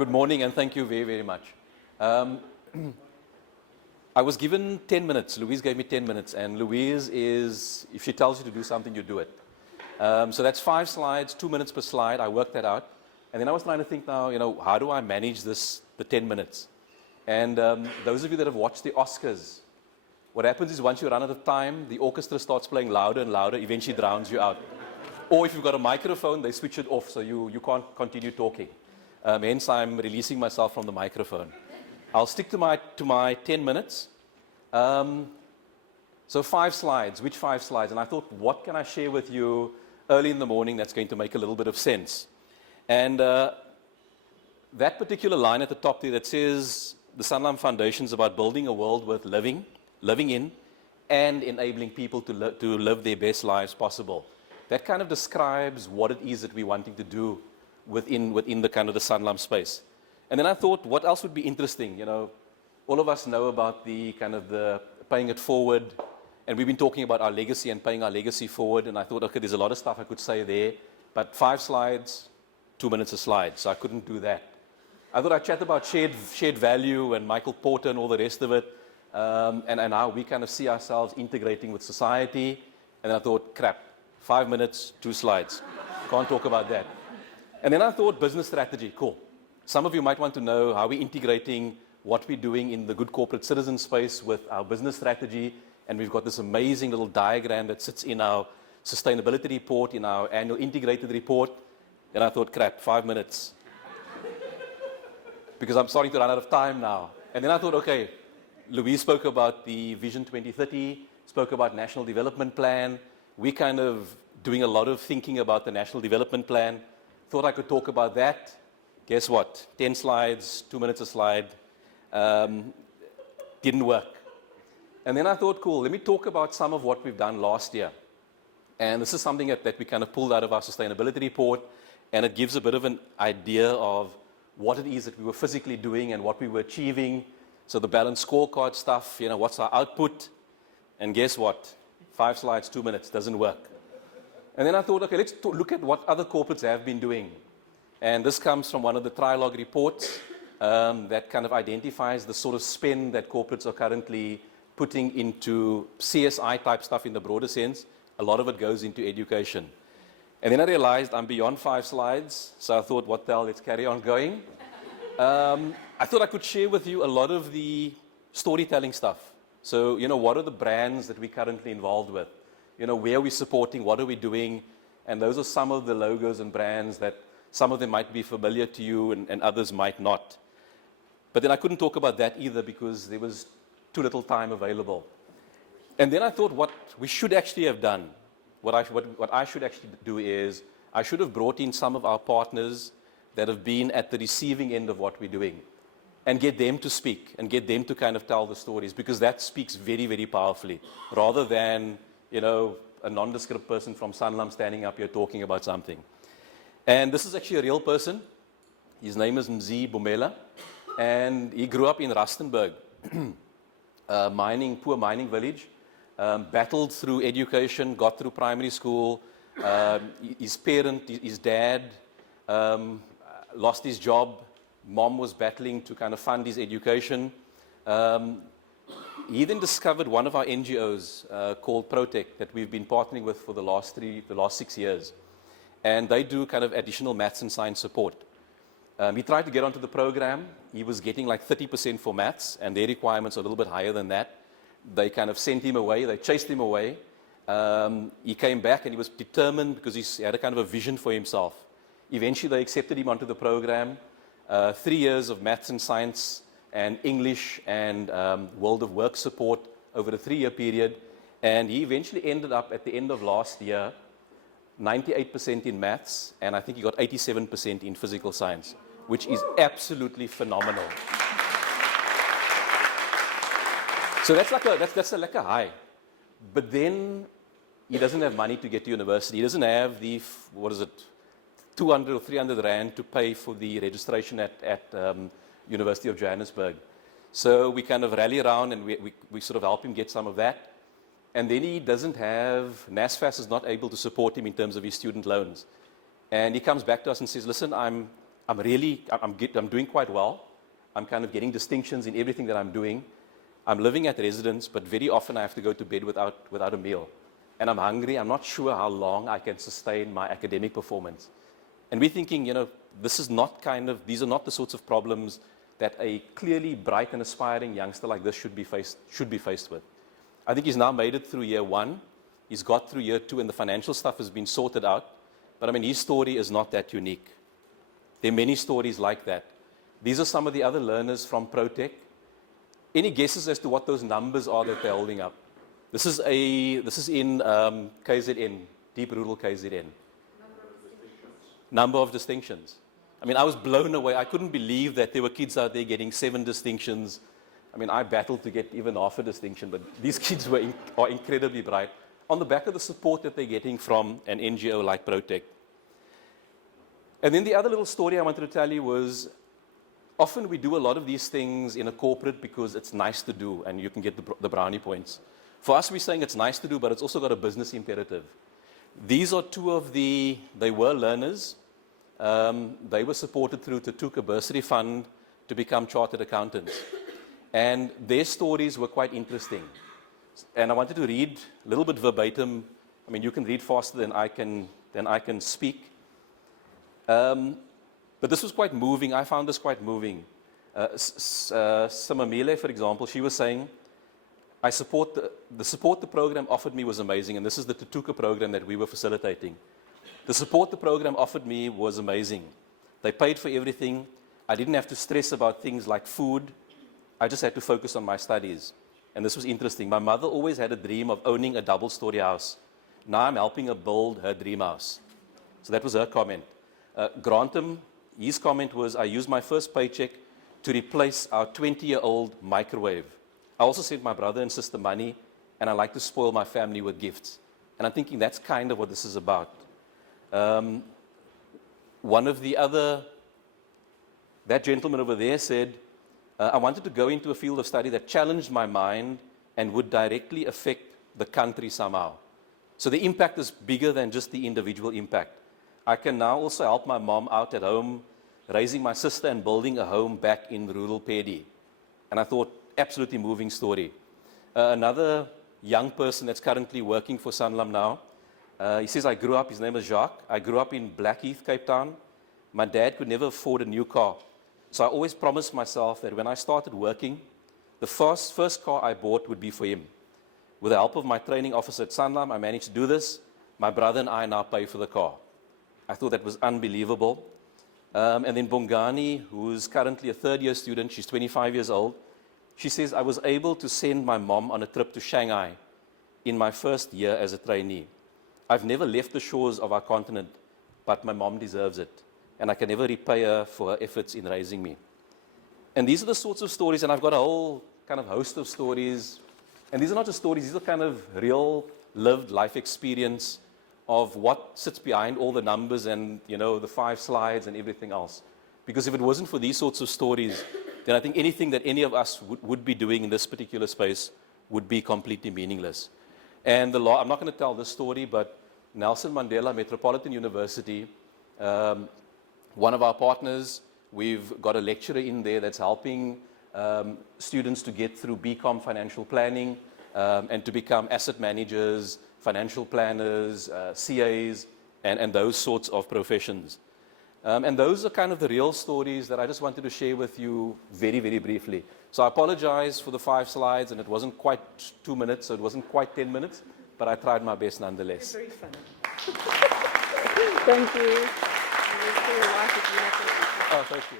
Good morning, and thank you very, very much. I was given 10 minutes. Louise gave me 10 minutes, and Louise is, if she tells you to do something, you do it. So that's 5 slides, 2 minutes per slide. I worked that out. And then I was trying to think now, how do I manage this, the 10 minutes? And those of you that have watched the Oscars, what happens is once you run out of time, the orchestra starts playing louder and louder, eventually drowns you out. Or if you've got a microphone, they switch it off so you can't continue talking. Hence, I'm releasing myself from the microphone. I'll stick to my 10 minutes. So 5 slides. Which 5 slides? And I thought, what can I share with you early in the morning that's going to make a little bit of sense? And that particular line at the top there that says, the Sanlam Foundation is about building a world worth living in, and enabling people to live their best lives possible. That kind of describes what it is that we're wanting to do within the kind of the Sanlam space. And then I thought, what else would be interesting? All of us know about the kind of the paying it forward, and we've been talking about our legacy and paying our legacy forward, and I thought, okay, there's a lot of stuff I could say there, but 5 slides, 2 minutes a slide, so I couldn't do that. I thought I'd chat about shared value and Michael Porter and all the rest of it, and how we kind of see ourselves integrating with society, and then I thought, crap, 5 minutes, 2 slides. Can't talk about that. And then I thought business strategy, cool. Some of you might want to know how we're integrating what we're doing in the good corporate citizen space with our business strategy, and we've got this amazing little diagram that sits in our sustainability report, in our annual integrated report. And I thought, crap, 5 minutes. Because I'm starting to run out of time now. And then I thought, okay, Louise spoke about the Vision 2030, spoke about National Development Plan. We're kind of doing a lot of thinking about the National Development Plan. Thought I could talk about that. Guess what? 10 slides, 2 minutes a slide. Didn't work. And then I thought, cool, let me talk about some of what we've done last year. And this is something that we kind of pulled out of our sustainability report, and it gives a bit of an idea of what it is that we were physically doing and what we were achieving. So the balanced scorecard stuff, what's our output? And guess what? 5 slides, 2 minutes, doesn't work. And then I thought, okay, let's look at what other corporates have been doing. And this comes from one of the Trilog reports that kind of identifies the sort of spend that corporates are currently putting into CSI type stuff in the broader sense. A lot of it goes into education. And then I realized I'm beyond 5 slides, so I thought, what the hell, let's carry on going. I thought I could share with you a lot of the storytelling stuff. So, what are the brands that we're currently involved with? Where are we supporting, what are we doing? And those are some of the logos and brands that some of them might be familiar to you and others might not. But then I couldn't talk about that either because there was too little time available. And then I thought what we should actually have done, what I should actually do is, I should have brought in some of our partners that have been at the receiving end of what we're doing and get them to speak and get them to kind of tell the stories, because that speaks very, very powerfully, rather than, a nondescript person from Sanlam standing up here talking about something. And this is actually a real person. His name is Mzi Bumela, and he grew up in Rustenburg, poor mining village. Battled through education, got through primary school. His dad, lost his job. Mom was battling to kind of fund his education. He then discovered one of our NGOs called Protect that we've been partnering with for the last 6 years. And they do kind of additional maths and science support. He tried to get onto the program. He was getting like 30% for maths, and their requirements are a little bit higher than that. They kind of sent him away. They chased him away. He came back, and he was determined because he had a kind of a vision for himself. Eventually, they accepted him onto the program. 3 years of maths and science and English and world of work support over a 3-year period. And he eventually ended up at the end of last year, 98% in maths, and I think he got 87% in physical science, which is absolutely phenomenal. So that's like a high. But then he doesn't have money to get to university. He doesn't have the, 200 or 300 rand to pay for the registration at University of Johannesburg. So we kind of rally around and we sort of help him get some of that. And then he doesn't have, NSFAS is not able to support him in terms of his student loans. And he comes back to us and says, listen, I'm I'm doing quite well. I'm kind of getting distinctions in everything that I'm doing. I'm living at residence, but very often I have to go to bed without a meal. And I'm hungry. I'm not sure how long I can sustain my academic performance. And we're thinking, these are not the sorts of problems that a clearly bright and aspiring youngster like this should be faced with. I think he's now made it through year 1. He's got through year 2, and the financial stuff has been sorted out. But I mean, his story is not that unique. There are many stories like that. These are some of the other learners from ProTech. Any guesses as to what those numbers are that they're holding up? This is in KZN, deep rural KZN. Number of distinctions. I mean, I was blown away. I couldn't believe that there were kids out there getting 7 distinctions. I mean, I battled to get even half a distinction, but these kids are incredibly bright on the back of the support that they're getting from an NGO like ProTech. And then the other little story I wanted to tell you was, often we do a lot of these things in a corporate because it's nice to do, and you can get the brownie points. For us, we're saying it's nice to do, but it's also got a business imperative. These are they were learners. They were supported through the Tuka Bursary Fund to become chartered accountants. And their stories were quite interesting. And I wanted to read a little bit verbatim. I mean, you can read faster than I can speak. But this was quite moving. I found this quite moving. Samamile, for example, she was saying, the support the program offered me was amazing, and this is the Tutuka program that we were facilitating. The support the program offered me was amazing. They paid for everything. I didn't have to stress about things like food. I just had to focus on my studies. And this was interesting. My mother always had a dream of owning a double-story house. Now I'm helping her build her dream house. So that was her comment. Grantham, his comment was, I used my first paycheck to replace our 20-year-old microwave. I also sent my brother and sister money, and I like to spoil my family with gifts. And I'm thinking that's kind of what this is about. That gentleman over there said, I wanted to go into a field of study that challenged my mind and would directly affect the country somehow. So the impact is bigger than just the individual impact. I can now also help my mom out at home, raising my sister and building a home back in rural Pedi. And I thought, absolutely moving story. Another young person that's currently working for Sanlam now, he says, his name is Jacques. I grew up in Blackheath, Cape Town. My dad could never afford a new car. So I always promised myself that when I started working, the first car I bought would be for him. With the help of my training officer at Sanlam, I managed to do this. My brother and I now pay for the car. I thought that was unbelievable. And then Bongani, who's currently a third-year student, she's 25 years old. She says, I was able to send my mom on a trip to Shanghai in my first year as a trainee. I've never left the shores of our continent, but my mom deserves it. And I can never repay her for her efforts in raising me. And these are the sorts of stories, and I've got a whole kind of host of stories. And these are not just stories, these are kind of real lived life experience of what sits behind all the numbers and, the 5 slides and everything else. Because if it wasn't for these sorts of stories, then I think anything that any of us would be doing in this particular space would be completely meaningless. And I'm not going to tell this story, but Nelson Mandela Metropolitan University, one of our partners, we've got a lecturer in there that's helping students to get through BCom financial planning and to become asset managers, financial planners, CAs, and those sorts of professions. And those are kind of the real stories that I just wanted to share with you very, very briefly. So I apologize for the 5 slides, and it wasn't quite 2 minutes, so it wasn't quite 10 minutes, but I tried my best nonetheless. Very fun. Thank you. Oh, thank you.